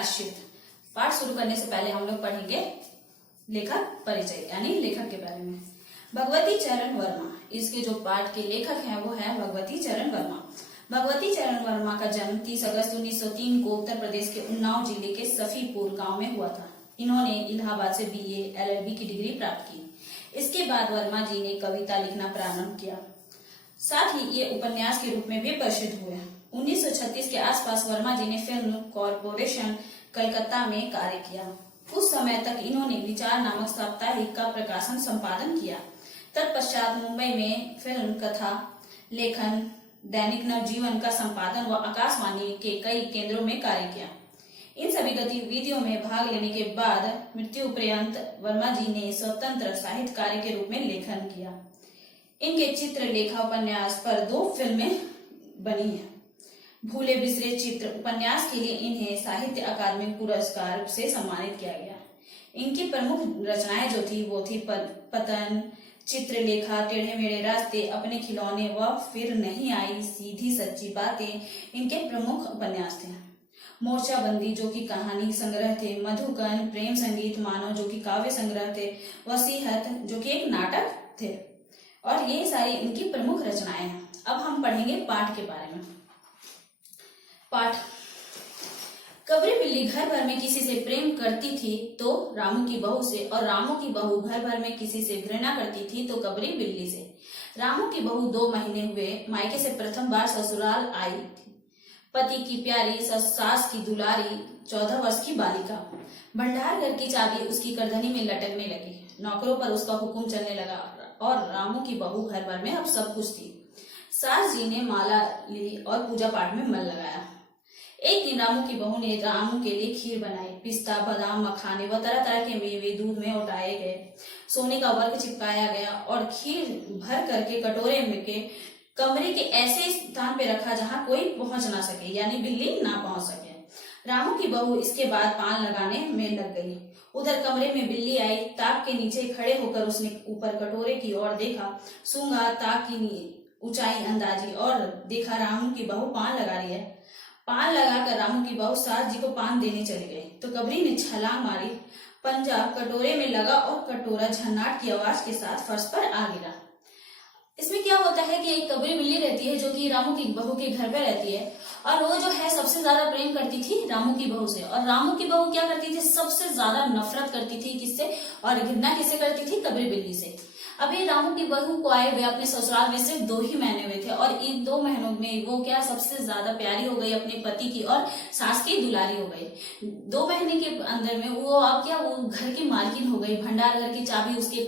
प्रायश्चित। पाठ शुरू करने से पहले हम लोग पढ़ेंगे लेखक परिचय यानी लेखक के बारे में। भगवती चरण वर्मा, इसके जो पाठ के लेखक हैं वो है भगवती चरण वर्मा। भगवती चरण वर्मा का जन्म 30 अगस्त 1903 को उत्तर प्रदेश के उन्नाव जिले के सफीपुर गांव में हुआ था। इन्होंने इलाहाबाद से BA LLB की डिग्री प्राप्त की। इसके बाद वर्मा जी ने कविता लिखना प्रारंभ किया, साथ ही ये उपन्यास के रूप में भी प्रसिद्ध हुए। 1936 के आसपास वर्मा जी ने फिल्म कॉरपोरेशन कलकत्ता में कार्य किया। उस समय तक इन्होंने विचार नामक साप्ताहिक का प्रकाशन संपादन किया। तत्पश्चात मुंबई में फिल्म कथा लेखन, दैनिक नवजीवन का संपादन व आकाशवाणी के कई केंद्रों में कार्य किया। इन सभी गतिविधियों में भाग लेने के बाद मृत्यु पर्यंत वर्मा जी ने स्वतंत्र साहित्य कार्य के रूप में लेखन किया। इनके चित्रलेखा उपन्यास पर 2 फिल्में बनी हैं। भूले बिसरे चित्र उपन्यास के लिए इन्हें साहित्य अकादमी पुरस्कार से सम्मानित किया गया। इनकी प्रमुख रचनाएं जो थी वो थी पतन, चित्रलेखा, टेढ़े मेढ़े रास्ते, अपने खिलौने व फिर नहीं आई सीधी सच्ची बातें इनके प्रमुख उपन्यास थे। मोर्चाबंदी जो कि कहानी संग्रह थे, मधुकन, प्रेम संगीत मानव जो कि काव्य संग्रह थे, वसीहत जो कि एक नाटक थे, और ये सारी इनकी प्रमुख रचनाएं हैं। अब हम पढ़ेंगे पाठ के बारे में। पाठ। कबरी बिल्ली घर भर में किसी से प्रेम करती थी तो रामू की बहू से, और रामू की बहू घर भर में किसी से घृणा करती थी तो कबरी बिल्ली से। रामू की बहू 2 महीने हुए मायके से प्रथम बार ससुराल आई थी। पति की प्यारी, सास की दुलारी, 14 वर्ष की बालिका। भंडार घर की चाबी उसकी करधनी में लटकने लगी। नौकरों पर उसका हुक्म चलने लगा और रामू की बहू घर भर में अब सब कुछ थी। सास जी ने माला ली और पूजा पाठ में मन लगाया। एक दिन रामू की बहू ने रामू के लिए खीर बनाई। पिस्ता, बादाम, मखाने व तरह तरह के मेवे दूध में उठाए गए। सोने का वर्क चिपकाया गया और खीर भर करके कटोरे में के कमरे के ऐसे स्थान पे रखा जहां कोई पहुंच ना सके, यानी बिल्ली ना पहुंच सके। रामू की बहू इसके बाद पान लगाने में लग गई। उधर कमरे में बिल्ली आई। ताक के नीचे खड़े होकर उसने ऊपर कटोरे की ओर देखा, सूंघा, ताक की ऊंचाई अंदाजी और देखा रामू की बहू पान लगा रही है। पान लगाकर रामू की बहू सास जी को पान देने चली गई तो कबरी ने छलांग मारी। पंजा कटोरे में लगा और कटोरा झन्नाट की आवाज के साथ फर्श पर आ गिरा। इसमें क्या होता है कि एक कबरी बिल्ली रहती है जो कि रामू की बहू के घर पे रहती है, और वो जो है सबसे ज्यादा प्रेम करती थी रामू की बहू से। और रामू की बहू क्या करती थी, सबसे ज्यादा नफरत करती थी किससे, और घृणा किससे करती थी, कबरी बिल्ली से। अभी रामू की बहू को आए हुए अपने ससुराल में सिर्फ 2 ही महीने हुए थे, और इन 2 महीनों में वो क्या सबसे ज्यादा प्यारी हो गई अपने पति की और सास की दुलारी हो गई। 2 महीने के अंदर में वो अब क्या, वो घर की मालकिन हो गई। भंडार घर की चाबी उसके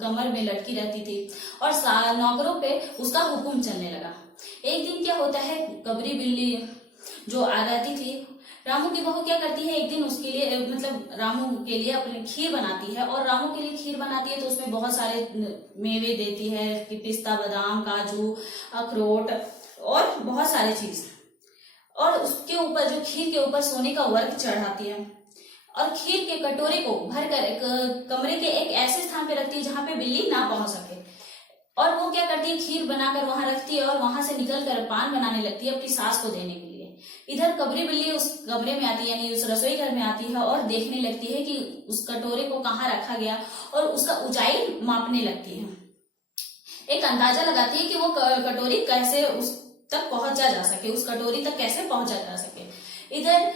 कमर में लटकी रहती थी और नौकरों पे उसका हुक्म चलने लगा। एक दिन क्या होता है, कबरी बिल्ली जो आ जाती थी, रामू की बहू क्या करती है, एक दिन उसके लिए मतलब रामू के लिए अपनी खीर बनाती है। और रामू के लिए खीर बनाती है तो उसमें बहुत सारे मेवे देती है कि पिस्ता, बादाम, काजू, अखरोट और बहुत सारे चीज, और उसके ऊपर जो खीर के ऊपर सोने का वर्क चढ़ाती है और खीर के कटोरे को भरकर कमरे के एक ऐसे स्थान पे रखती है जहां पे बिल्ली ना पहुंच सके। और वो क्या करती है, खीर बनाकर वहां रखती है और वहां से निकलकर पान बनाने लगती है अपनी सास को देने के लिए। इधर कबरी बिल्ली उस कमरे में आती है, यानी उस रसोई घर में आती है और देखने लगती है कि उस कटोरे को कहाँ रखा गया और उसका ऊंचाई मापने लगती है। एक अंदाजा लगाती है कि वो कटोरी कैसे उस तक पहुंचा जा सके, उस कटोरी तक कैसे पहुंचा जा सके। इधर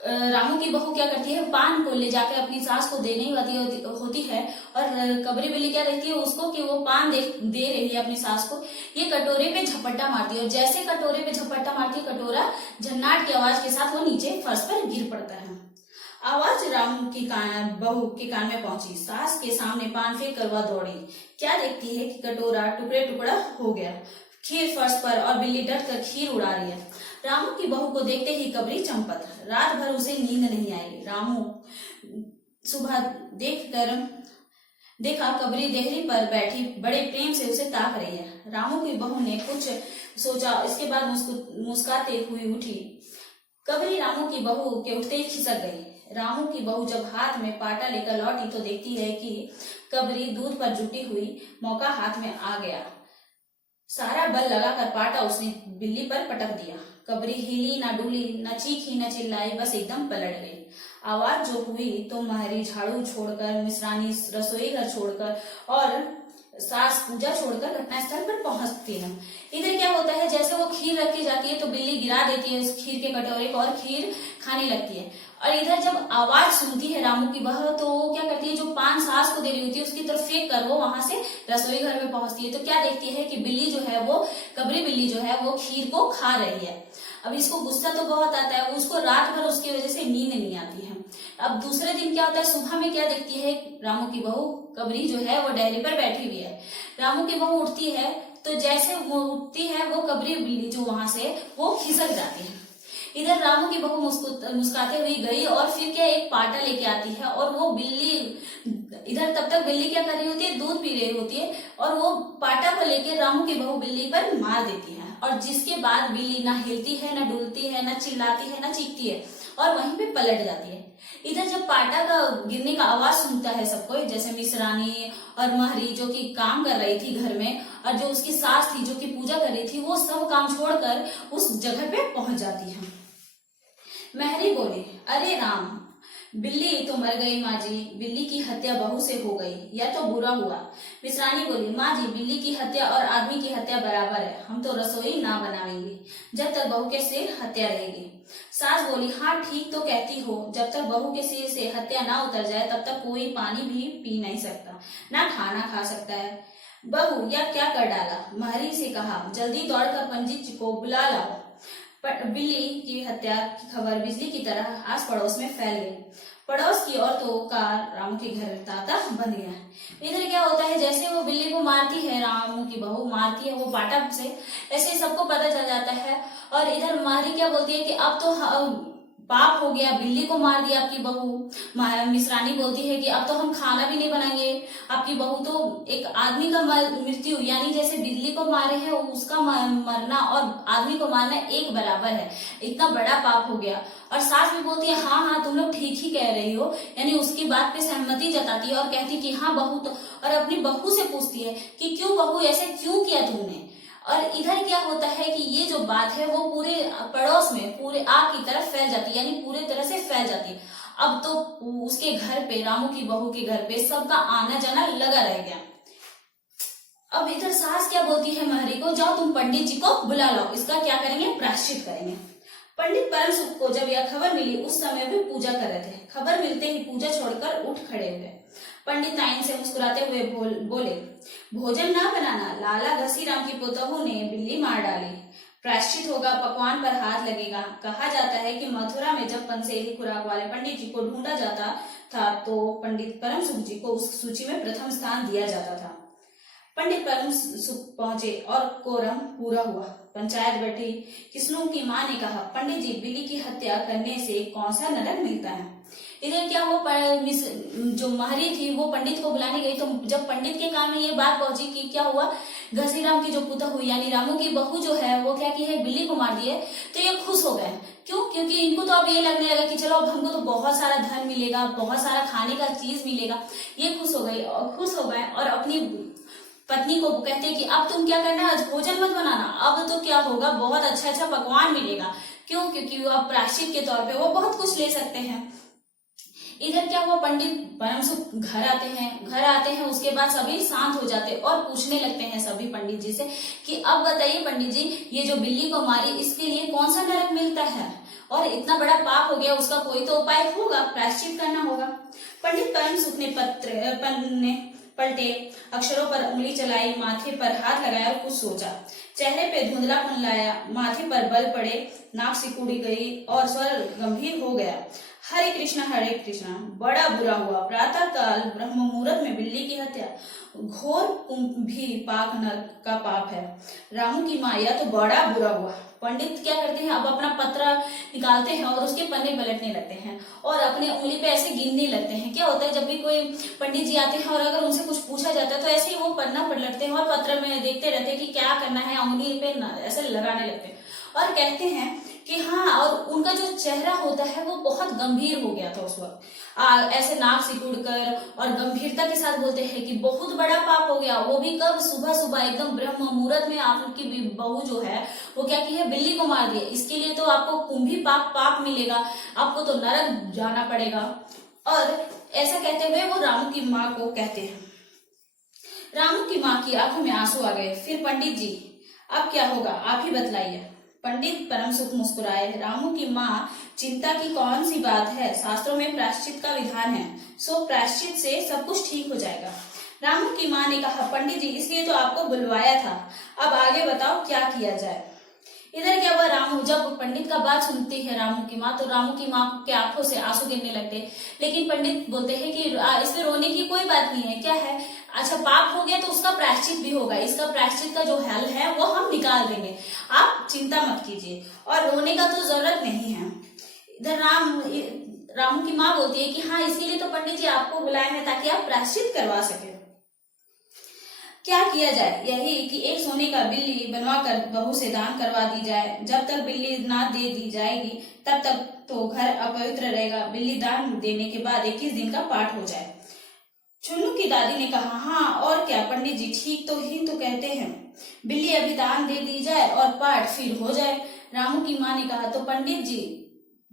रामू की बहू क्या करती है, पान को ले जाकर अपनी सास को देने वाली होती है, और कबरी बिल्ली क्या देखती है उसको कि वो पान दे रही है अपनी सास को। ये कटोरे पे झपट्टा मारती है और जैसे कटोरे पे झपट्टा मारती है, कटोरा झन्नाट की आवाज के साथ वो नीचे फर्श पर गिर पड़ता है। आवाज रामू की बहू के कान में पहुंची। सास के सामने पान फेंक कर वह दौड़ी। क्या देखती है कि कटोरा टुकड़े टुकड़ा हो गया, खीर फर्श पर, और बिल्ली डट कर खीर उड़ा रही है। रामू की बहू को देखते ही कबरी चंपत। रात भर उसे नींद नहीं आई। रामू सुबह देखा कबरी देहरी पर बैठी बड़े प्रेम से उसे ताक रही है। रामू की बहू ने कुछ सोचा, इसके बाद मुस्कुराते हुए उठी। कबरी रामू की बहू के उठते ही खिसक गई। रामू की बहू जब हाथ में पाटा लेकर लौटी तो देखती है कि कबरी दूध पर जुटी हुई मौका हाथ में आ गया। सारा बल लगाकर पाटा उसने बिल्ली पर पटक दिया। कबरी हिली ना डुली, न चीखी न चिल्लाई, बस एकदम पलट गई। आवाज जो हुई तो महरी झाड़ू छोड़कर, मिश्रानी रसोई घर छोड़कर और सास पूजा छोड़कर घटनास्थल पर पहुंचती है। इधर क्या होता है, जैसे वो खीर रखी जाती है तो बिल्ली गिरा देती है उस खीर के कटोरे को और खीर खाने लगती है। और इधर जब आवाज सुनती है रामू की बहू तो वो क्या करती है, जो पान सास को दे रही होती है उसकी तरफ फेंक कर वो वहां से रसोई घर में पहुंचती है। तो क्या देखती है कि बिल्ली जो है वो, कबरी बिल्ली जो है वो खीर को खा रही है। अब इसको गुस्सा तो बहुत आता है, उसको रात भर उसकी वजह से नींद नहीं आती है। अब दूसरे दिन क्या होता है, सुबह में क्या देखती है, रामू की बहू कबरी जो है वो डेयरी पर बैठी हुई है। रामू की बहू उठती है तो जैसे वो उठती है वो कबरी बिल्ली जो वहां से वो खिसक जाती है। इधर रामू की बहू मुस्कुराते हुई गई और फिर क्या एक पाटा लेके आती है और वो बिल्ली, इधर तब तक बिल्ली क्या कर रही होती है, दूध पी रही होती है और वो पाटा को लेके रामू की बहू बिल्ली पर मार देती है। और जिसके बाद बिल्ली ना हिलती है, ना डुलती है, ना चिल्लाती है, ना चीखती है और वहीं पे पलट जाती है। इधर जब पाटा का गिरने का आवाज सुनता है सबको, जैसे मिश्रानी और महरी जो कि काम कर रही थी घर में और जो उसकी सास थी जो कि पूजा कर रही थी, वो सब काम छोड़कर उस जगह पे पहुंच जाती है। महरी बोले, अरे राम, बिल्ली तो मर गई माँ जी, बिल्ली की हत्या बहू से हो गई, यह तो बुरा हुआ। मिश्रानी बोली, माँ जी, बिल्ली की हत्या और आदमी की हत्या बराबर है, हम तो रसोई ना बनावेंगे जब तक बहू के सिर हत्या रहेगी। सास बोली, हाँ ठीक तो कहती हो, जब तक बहू के सिर से हत्या ना उतर जाए तब तक कोई पानी भी पी नहीं सकता, ना खाना खा सकता है। बहू यह क्या कर डाला, महरी से कहा, जल्दी दौड़कर पंडित को बुला लाओ। बिल्ली की हत्या की खबर बिजली की तरह आस पड़ोस में फैल गई। पड़ोस की औरतों का रामू के घर तांता बन गया। इधर क्या होता है, जैसे वो बिल्ली को मारती है, रामू की बहू मारती है वो पाटा से, ऐसे सबको पता चल जाता है। और इधर मारी क्या बोलती है कि अब तो पाप हो गया, बिल्ली को मार दिया आपकी बहू। मिश्रानी बोलती है कि अब तो हम खाना भी नहीं बनाएंगे, आपकी बहू तो एक आदमी का मृत्यु, यानी जैसे बिल्ली को मारे है उसका मरना और आदमी को मारना एक बराबर है, इतना बड़ा पाप हो गया। और सास भी बोलती है, हाँ हाँ तुम लोग ठीक ही कह रही हो, यानी उसकी बात पे सहमति जताती है और कहती है कि हाँ बहू तो, और अपनी बहू से पूछती है कि क्यों बहू ऐसे क्यों किया तुमने। और इधर क्या होता है कि ये जो बात है वो पूरे पड़ोस में पूरे आग की तरफ फैल जाती है, यानी पूरे तरह से फैल जाती है। अब तो उसके घर पे, रामू की बहू के घर पे सबका आना जाना लगा रह गया। अब इधर सास क्या बोलती है महरी को, जाओ तुम पंडित जी को बुला लाओ, इसका क्या करेंगे, प्रायश्चित करेंगे। पंडित परम सुख को जब यह खबर मिली उस समय वे पूजा कर रहे थे। खबर मिलते ही पूजा छोड़कर उठ खड़े हुए। पंडित नाइन से मुस्कुराते हुए बोले, भोजन ना बनाना, लाला घसीराम की पुतहू ने बिल्ली मार डाली, प्रायश्चित होगा, पकवान पर हाथ लगेगा। कहा जाता है कि मथुरा में जब पंसेली खुराक वाले पंडित जी को ढूंढा जाता था तो पंडित परम सुख जी को उस सूची में प्रथम स्थान दिया जाता था। पंडित परम सुख पहुंचे और कोरम पूरा हुआ। पंचायत बैठी। किस्नू की माँ ने कहा, पंडित जी, बिल्ली की हत्या करने से कौन सा नरक मिलता है। इधर क्या हुआ, जो महरी थी वो पंडित को बुलाने गई, तो जब पंडित के कान में ये बात पहुंची कि क्या हुआ, घसीराम की जो पुतह हुई यानी रामू की बहू जो है वो क्या की है, बिल्ली को मार दी है, तो ये खुश हो गए। क्यों? क्योंकि इनको तो अब ये लगने लगा कि चलो अब हमको तो बहुत सारा धन मिलेगा, बहुत सारा खाने का चीज मिलेगा। ये खुश हो गए और अपनी पत्नी को कहते हैं कि अब तुम क्या करना है, आज भोजन मत बनाना, अब तो क्या होगा, बहुत अच्छा अच्छा पकवान मिलेगा। क्यों? क्योंकि वो अब प्रायश्चित के तौर पे वो बहुत कुछ ले सकते हैं। इधर क्या हुआ, पंडित परम सुख घर आते हैं, उसके बाद सभी शांत हो जाते और पूछने लगते हैं सभी पंडित जी से कि अब बताइए पंडित जी, ये जो बिल्ली को मारी इसके लिए कौन सा नरक मिलता है, और इतना बड़ा पाप हो गया, उसका कोई तो उपाय होगा, प्रायश्चित करना होगा। पंडित परम सुख ने पलटे, अक्षरों पर उंगली चलाई, माथे पर हाथ लगाया और कुछ सोचा। चेहरे पे धुंधलापन लाया, माथे पर बल पड़े, नाक सिकुड़ी गई और स्वर गंभीर हो गया। हरे कृष्णा, बड़ा बुरा हुआ। प्रातः काल ब्रह्म मुहूर्त में बिल्ली की हत्या, घोर भी पाक नरक का पाप है। रामू की माँ, यह तो बड़ा बुरा हुआ। पंडित क्या करते हैं, अब अपना पत्र निकालते हैं और उसके पन्ने पलटने लगते हैं और अपने उंगली पे ऐसे गिनने लगते हैं। क्या होता है, जब भी कोई पंडित जी आते हैं और अगर उनसे कुछ पूछा जाता है तो ऐसे ही वो पन्ना पलटते हैं और पत्र में देखते रहते हैं कि क्या करना है, उंगली पे ऐसे लगाने लगते हैं और कहते हैं कि हाँ, और उनका जो चेहरा होता है वो बहुत गंभीर हो गया था उस वक्त। ऐसे नाक सिकुड़कर और गंभीरता के साथ बोलते हैं कि बहुत बड़ा पाप हो गया, वो भी कब, सुबह सुबह एकदम ब्रह्म मुहूर्त में आपकी बहू जो है वो क्या की है, बिल्ली को मार दिया। इसके लिए तो आपको कुंभी पाप मिलेगा, आपको तो नरक जाना पड़ेगा। और ऐसा कहते हुए वो रामू की माँ को कहते हैं। रामू की माँ की आंखों में आंसू आ गए। फिर पंडित जी अब क्या होगा, आप ही बतलाइए। पंडित परम सुख मुस्कुराए। रामू की माँ, चिंता की कौन सी बात है, शास्त्रों में प्रायश्चित का विधान है, सो प्रायश्चित से सब कुछ ठीक हो जाएगा। रामू की माँ ने कहा, पंडित जी इसलिए तो आपको बुलवाया था, अब आगे बताओ क्या किया जाए। इधर क्या हुआ, रामू जब पंडित का बात सुनती है रामू की माँ, तो रामू की माँ के आंखों से आंसू गिरने लगते। लेकिन पंडित बोलते हैं कि इसमें रोने की कोई बात नहीं है, क्या है, अच्छा पाप हो गया तो उसका प्रायश्चित भी होगा, इसका प्रायश्चित का जो हल है वो हम निकाल देंगे, आप चिंता मत कीजिए, और रोने का तो जरूरत नहीं है। इधर रामू की माँ बोलती है कि हाँ, इसीलिए तो पंडित जी आपको बुलाए हैं ताकि आप प्रायश्चित करवा सके। क्या किया जाए, यही कि एक सोने का बिल्ली बनवा कर बहू से दान करवा दी जाए। जब तक बिल्ली ना दे दी जाएगी तब तक तो घर अपवित्र रहेगा। बिल्ली दान देने के बाद 21 दिन का पाठ हो जाए। चुन्नू की दादी ने कहा, हाँ और क्या पंडित जी, ठीक तो ही तो कहते हैं, बिल्ली अभी दान दे दी जाए और पाठ फिर हो जाए। रामू की माँ ने कहा, तो पंडित जी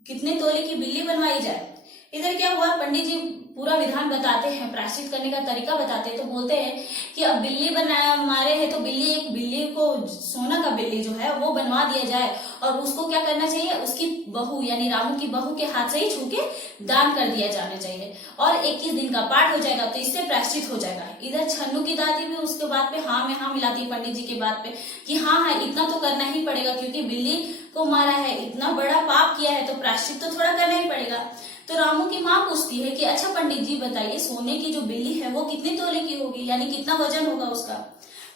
कितने तोले की बिल्ली बनवाई जाए। इधर क्या हुआ, पंडित जी पूरा विधान बताते हैं, प्रायश्चित करने का तरीका बताते हैं। तो बोलते हैं कि अब बिल्ली बनाया मारे है तो एक बिल्ली को, सोना का बिल्ली जो है वो बनवा दिया जाए, और उसको क्या करना चाहिए, उसकी बहू यानी रामू की बहू के हाथ से ही छू के दान कर दिया जाना चाहिए, और 21 दिन का पाठ हो जाएगा, तो इससे प्रायश्चित हो जाएगा। इधर छन्नू की दादी भी उसके बात पे हाँ में हाँ मिलाती है पंडित जी के बात पे कि हाँ इतना तो करना ही पड़ेगा, क्योंकि बिल्ली को मारा है, इतना बड़ा पाप किया है तो प्रायश्चित तो थोड़ा करना ही पड़ेगा। तो रामू की माँ पूछती है कि अच्छा पंडित जी बताइए, सोने की जो बिल्ली है वो कितने तोले की होगी, यानी कितना वजन होगा उसका।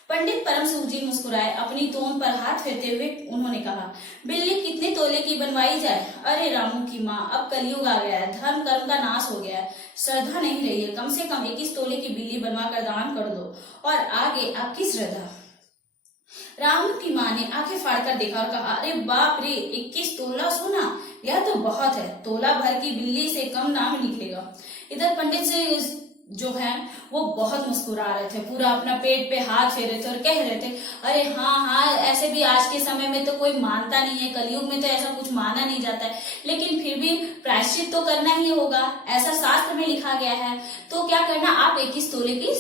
पंडित परम सुख जी मुस्कुराए। अपनी तोन पर हाथ फेरते हुए उन्होंने कहा, बिल्ली कितने तोले की बनवाई जाए। अरे रामू की माँ, अब कलयुग आ गया है, धर्म कर्म का नाश हो गया है, श्रद्धा नहीं रही है, कम से कम 21 तोले की बिल्ली बनवा कर दान कर दो, और आगे आपकी श्रद्धा। रामू की माँ ने आंखें फाड़कर देखा और कहा, अरे बाप रे, 21 तोला सोना, यह तो बहुत है, तोला भर की बिल्ली से कम नाम निकलेगा। इधर पंडित से जो है वो बहुत मुस्कुरा रहे थे, पूरा अपना पेट पे हाथ फेर रहे थे और कह रहे थे, अरे हाँ, ऐसे भी आज के समय में तो कोई मानता नहीं है, कलयुग में तो ऐसा कुछ माना नहीं जाता है, लेकिन फिर भी प्रायश्चित तो करना ही होगा, ऐसा शास्त्र में लिखा गया है। तो क्या करना, आप 21 तोले की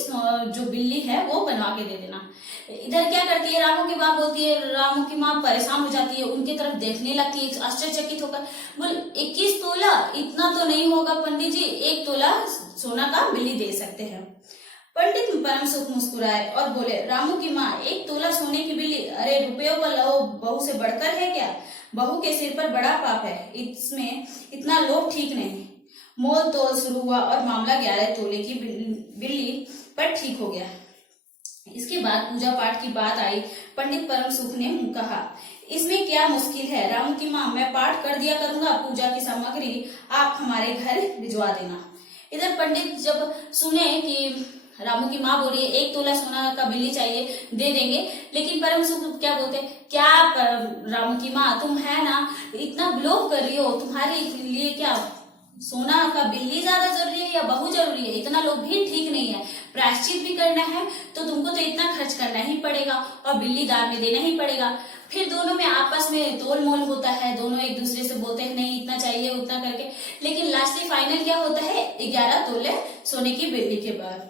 जो बिल्ली है वो बनवा के दे देना। इधर क्या करती है, रामू की माँ बोलती है, रामू की माँ परेशान हो जाती है, उनकी तरफ देखने लगती है आश्चर्यचकित होकर, बोल 21 तोला, इतना तो नहीं होगा पंडित जी, 1 तोला सोना का बिल्ली दे सकते हैं। पंडित परम सुख मुस्कुराए और बोले, रामू की माँ, 1 तोला सोने की बिल्ली, अरे रुपयों का लोभ बहू से बढ़कर है क्या, बहू के सिर पर बड़ा पाप है, इसमें इतना लोभ ठीक नहीं। मोल तोल शुरू हुआ और मामला 11 तोले की बिल्ली पर ठीक हो गया। इसके बाद पूजा पाठ की बात आई। पंडित परम सुख ने कहा, इसमें क्या मुश्किल है रामू की माँ, मैं पाठ कर दिया करूंगा, पूजा की सामग्री आप हमारे घर भिजवा देना। इधर पंडित जब सुने कि रामू की माँ बोली 1 तोला सोना का बिल्ली चाहिए, दे देंगे, लेकिन परम सुख क्या बोलते, क्या रामू की माँ, तुम है ना इतना बिलोव कर रही हो, तुम्हारे लिए क्या सोना का बिल्ली ज्यादा जरूरी है या बहू जरूरी है, इतना लोग भी ठीक नहीं है, प्रायश्चित भी करना है तो तुमको तो इतना खर्च करना ही पड़ेगा और बिल्ली दान में देना ही पड़ेगा। फिर दोनों में आपस में तोल मोल होता है, दोनों एक दूसरे से बोलते हैं नहीं इतना चाहिए उतना करके, लेकिन लास्ट फाइनल क्या होता है, 11 तोले सोने की बिल्ली के बाद।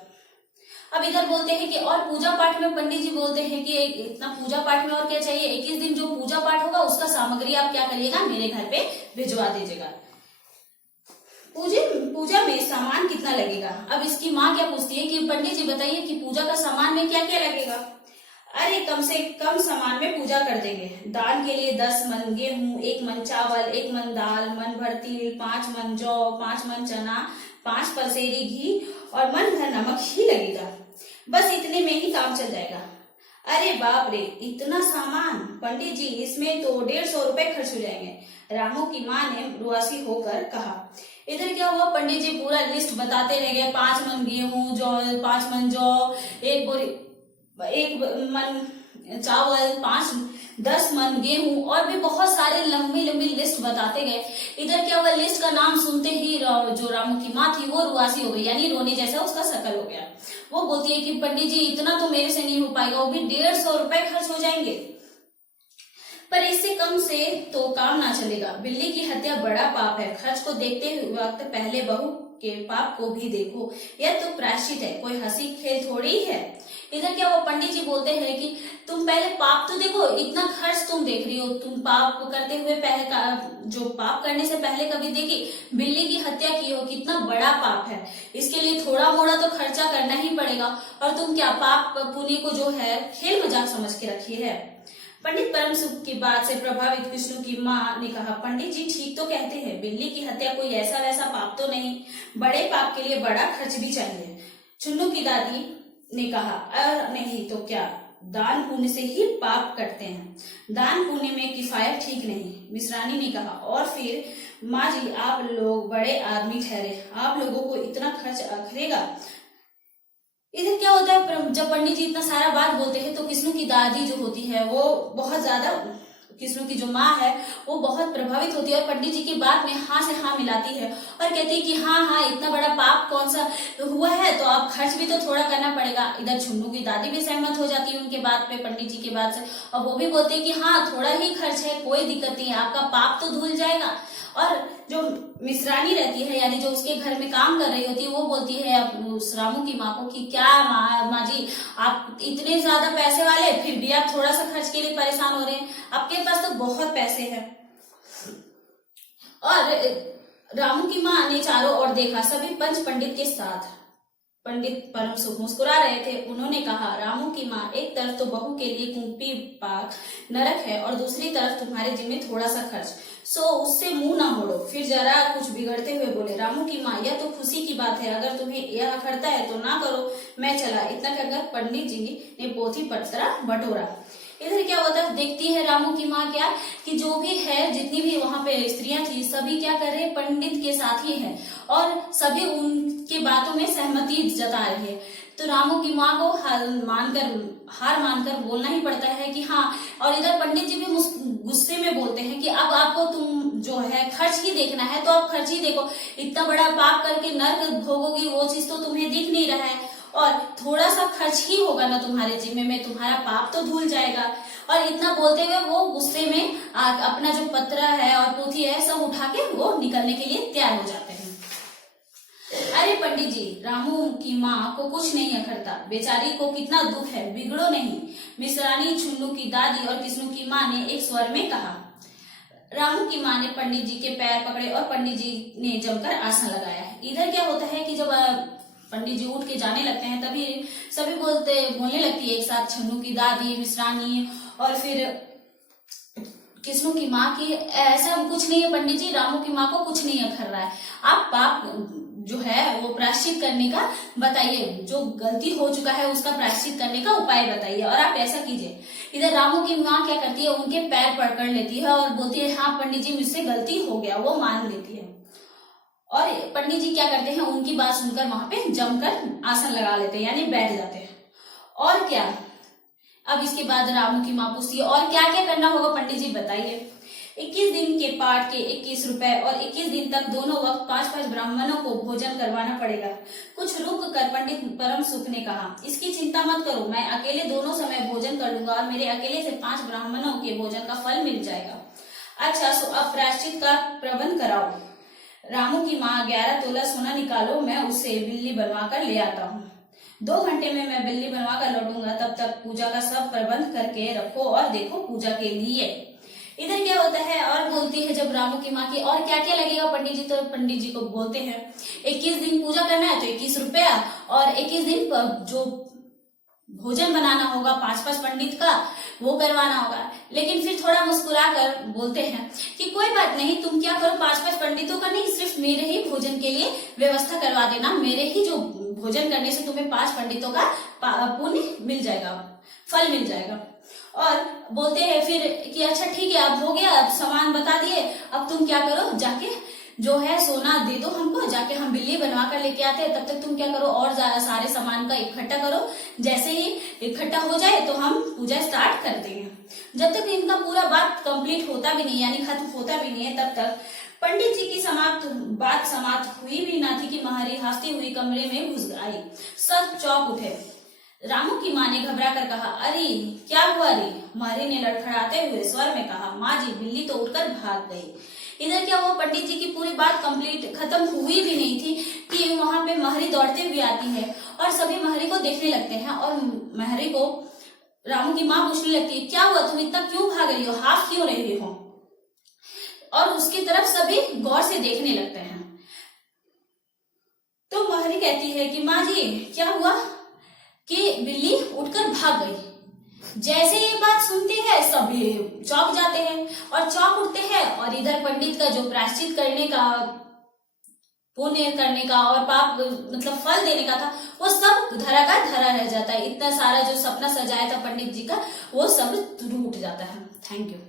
अब इधर बोलते हैं कि और पूजा पाठ में पंडित जी बोलते हैं कि इतना पूजा पाठ में और क्या चाहिए, 21 दिन जो पूजा पाठ होगा उसका सामग्री आप क्या करिएगा, मेरे घर पे भिजवा दीजिएगा। पूजा में सामान कितना लगेगा। अब इसकी माँ क्या पूछती है कि पंडित जी बताइए कि पूजा का सामान में क्या क्या लगेगा। अरे कम से कम सामान में पूजा कर देंगे। दान के लिए 10 मन गेहूं, 1 मन चावल, 1 मन दाल, मन भर तिल, 5 मन जौ, 5 मन चना, 5 पसेरी घी और मन भर नमक ही लगेगा। बस इतने में ही काम चल जाएगा। अरे बाप रे, इतना सामान पंडित जी, इसमें तो 150 रुपए खर्च हो जाएंगे, रामू की माँ ने रुआसी होकर कहा। इधर क्या हुआ, पंडित जी पूरा लिस्ट बताते रह गए, 5 मन गेहूं, जौ, 5 मन जौ, 1 मन चावल, 5-10 मन गेहूं और भी बहुत सारे लंबी लंबी लिस्ट बताते गए। इधर क्या हुआ, लिस्ट का नाम सुनते ही जो रामू की माँ थी वो रुआसी हो गई, यानी रोने जैसा उसका शकल हो गया। वो बोलती है कि पंडित जी इतना तो मेरे से नहीं हो पाएगा, वो भी 150 रुपए खर्च हो जाएंगे, पर इससे कम से तो काम ना चलेगा। बिल्ली की हत्या बड़ा पाप है, खर्च को देखते वक्त पहले बहू के पाप को भी देखो, यह तो प्रायश्चित है, कोई हंसी खेल थोड़ी है। इधर क्या वो पंडित जी बोलते हैं कि तुम पहले पाप तो देखो, इतना खर्च तुम देख रही हो, तुम पाप करते हुए पहले का जो पाप करने से पहले कभी देखी बिल्ली की हत्या की हो, कितना बड़ा पाप है, इसके लिए थोड़ा मोड़ा तो खर्चा करना ही पड़ेगा, और तुम क्या पाप पुण्य को जो है खेल मजाक समझ के रखी है। पंडित परम सुख की बात से प्रभावित विष्णु की माँ ने कहा, पंडित जी ठीक तो कहते हैं, बिल्ली की हत्या कोई ऐसा वैसा पाप तो नहीं, बड़े पाप के लिए बड़ा खर्च भी चाहिए। चुन्नू की दादी ने कहा, नहीं तो क्या, दान पुण्य से ही पाप करते हैं, दान पुण्य में किफायत ठीक नहीं। मिश्रानी ने कहा, और फिर माँ जी आप लोग बड़े आदमी ठहरे, आप लोगों को इतना खर्च अखरेगा। इधर क्या होता है, जब पंडित जी इतना सारा बात बोलते हैं तो कृष्णु की दादी जो होती है वो बहुत ज्यादा, कृष्णु की जो माँ है वो बहुत प्रभावित होती है और पंडित जी की बात में हाँ से हाँ मिलाती है और कहती है कि हाँ हाँ इतना बड़ा पाप कौन सा हुआ है, तो आप खर्च भी तो थोड़ा करना पड़ेगा। इधर छुन्नू की दादी भी सहमत हो जाती है उनके बात पे, पंडित जी की बात से, और वो भी बोलते हैं कि हाँ थोड़ा ही खर्च है, कोई दिक्कत नहीं है, आपका पाप तो धुल जाएगा। और जो मिश्रानी रहती है, यानी जो उसके घर में काम कर रही होती है, वो बोलती है उस रामू की माँ को कि क्या माँ जी आप इतने ज्यादा पैसे वाले, फिर भी आप थोड़ा सा खर्च के लिए परेशान हो रहे हैं, आपके पास तो बहुत पैसे हैं। और रामू की माँ ने चारों ओर देखा, सभी पंच पंडित के साथ। पंडित परम सुख मुस्कुरा रहे थे। उन्होंने कहा, रामू की माँ, एक तरफ तो बहू के लिए कुंपी पाक नरक है और दूसरी तरफ तुम्हारे जिम्मे थोड़ा सा खर्च, सो उससे मुंह ना मोड़ो। फिर जरा कुछ बिगड़ते हुए बोले, रामू की माँ, यह तो खुशी की बात है, अगर तुम्हें यह अखरता है तो ना करो, मैं चला। इतना कहकर पंडित जी ने पोथी पत्रा बटोरा। इधर क्या होता है, देखती है रामू की माँ क्या कि जो भी है, जितनी भी वहां पे स्त्रियां थी, सभी क्या कर रहे हैं, पंडित के साथ ही है और सभी उनकी बातों में सहमति जता रहे हैं। तो रामू की माँ को हार मानकर बोलना ही पड़ता है कि हाँ। और इधर पंडित जी भी गुस्से में बोलते हैं कि अब आपको तुम जो है खर्च ही देखना है तो आप खर्च ही देखो, इतना बड़ा पाप करके नर्क भोगोगी, वो चीज तो तुम्हें दिख नहीं रहा है, और थोड़ा सा खर्च ही होगा ना तुम्हारे जिम्मे में, तुम्हारा पाप तो धुल जाएगा। और इतना बोलते हुए वो गुस्से में अपना जो पत्र है और पोथी है सब उठा के वो निकलने के लिए तैयार हो जाते हैं। अरे पंडित जी, रामू की माँ को कुछ नहीं अखरता, बेचारी को कितना दुख है, बिगड़ो नहीं। मिश्रानी, छुन्नू की दादी और कृष्णु की माँ ने एक स्वर में कहा। रामू की माँ ने पंडित जी के पैर पकड़े और पंडित जी ने जमकर आसन लगाया। इधर क्या होता है कि जब पंडित जी उठ के जाने लगते हैं तभी सभी बोलने लगती है एक साथ, छन्नू की दादी, मिश्रानी और फिर कृष्णु की माँ की, ऐसा कुछ नहीं है पंडित जी, रामू की माँ को कुछ नहीं अखर रहा है, आप पाप जो है वो प्रायश्चित करने का बताइए, जो गलती हो चुका है उसका प्रायश्चित करने का उपाय बताइए और आप ऐसा कीजिए। इधर रामू की माँ क्या करती है, उनके पैर पकड़ लेती है और बोलती है, हाँ पंडित जी मुझसे गलती हो गया, वो मान लेती है। और पंडित जी क्या करते हैं, उनकी बात सुनकर वहां पे जमकर आसन लगा लेते हैं, यानी बैठ जाते हैं। और क्या, अब इसके बाद रामू की माँ पूछती है, और क्या क्या करना होगा पंडित जी बताइए। 21 दिन के पाठ के 21 रुपए और 21 दिन तक दोनों वक्त 5-5 ब्राह्मणों को भोजन करवाना पड़ेगा। कुछ रुक कर पंडित परम सुख ने कहा, इसकी चिंता मत करो, मैं अकेले दोनों समय भोजन कर लूंगा और मेरे अकेले से 5 ब्राह्मणों के भोजन का फल मिल जाएगा। अच्छा, सो अब प्रायश्चित का प्रबंध कराओ। रामू की माँ, 11 तोला सोना निकालो, मैं उसे बिल्ली बनवा कर ले आता हूँ। 2 घंटे में मैं बिल्ली बनवा कर लौटूंगा, तब तक पूजा का सब प्रबंध करके रखो और देखो पूजा के लिए। इधर क्या होता है, और बोलती है जब रामू की माँ की, और क्या क्या लगेगा पंडित जी, तो पंडित जी को बोलते हैं 21 दिन पूजा करना है तो 21 रुपया, और 21 दिन जो भोजन बनाना होगा 5-5 पंडित का वो करवाना होगा। लेकिन फिर थोड़ा मुस्कुरा कर बोलते हैं कि कोई बात नहीं, तुम क्या करो, 5-5 पंडितों का नहीं, सिर्फ मेरे ही भोजन के लिए व्यवस्था करवा देना, मेरे ही जो भोजन करने से तुम्हें 5 पंडितों का पुण्य मिल जाएगा, फल मिल जाएगा। और बोलते हैं फिर कि अच्छा ठीक है, अब हो गया, अब सामान बता दिए, अब तुम क्या करो, जाके जो है सोना दे दो हमको, जाके हम हम बिल्ली बनवा कर लेके आते हैं, तब तक तुम क्या करो, और सारे सामान का इकट्ठा करो। जैसे ही इकट्ठा हो जाए तो हम पूजा स्टार्ट करते हैं। जब तक इनका पूरा बात कंप्लीट होता भी नहीं, यानी खत्म होता भी नहीं है, तब तक पंडित जी की बात समाप्त हुई भी ना थी कि महारी हंसती हुई कमरे में घुस आई। सब चौंक उठे। रामू की माँ ने घबरा कर कहा, अरे क्या हुआ रे? मारी ने लड़खड़ाते हुए स्वर में कहा, माँ जी बिल्ली तो उड़कर भाग गई। इधर क्या हुआ, पंडित जी की पूरी बात कंप्लीट खत्म हुई भी नहीं थी कि वहां पे महरी दौड़ते हुए आती है और सभी महरी को देखने लगते हैं। और महरी को रामू की माँ पूछने लगती है, क्या हुआ, तुम इतना क्यों भाग रही हो, हाफ क्यों रही हो? और उसकी तरफ सभी गौर से देखने लगते हैं। तो महरी कहती है कि माँ जी क्या हुआ कि बिल्ली उठकर भाग गई। जैसे ये बात सुनते हैं सभी चौंक जाते हैं और चौंक उठते हैं। और इधर पंडित का जो प्रायश्चित करने का, पुण्य करने का और पाप मतलब फल देने का था, वो सब धरा का धरा रह जाता है। इतना सारा जो सपना सजाया था पंडित जी का, वो सब टूट जाता है। Thank you.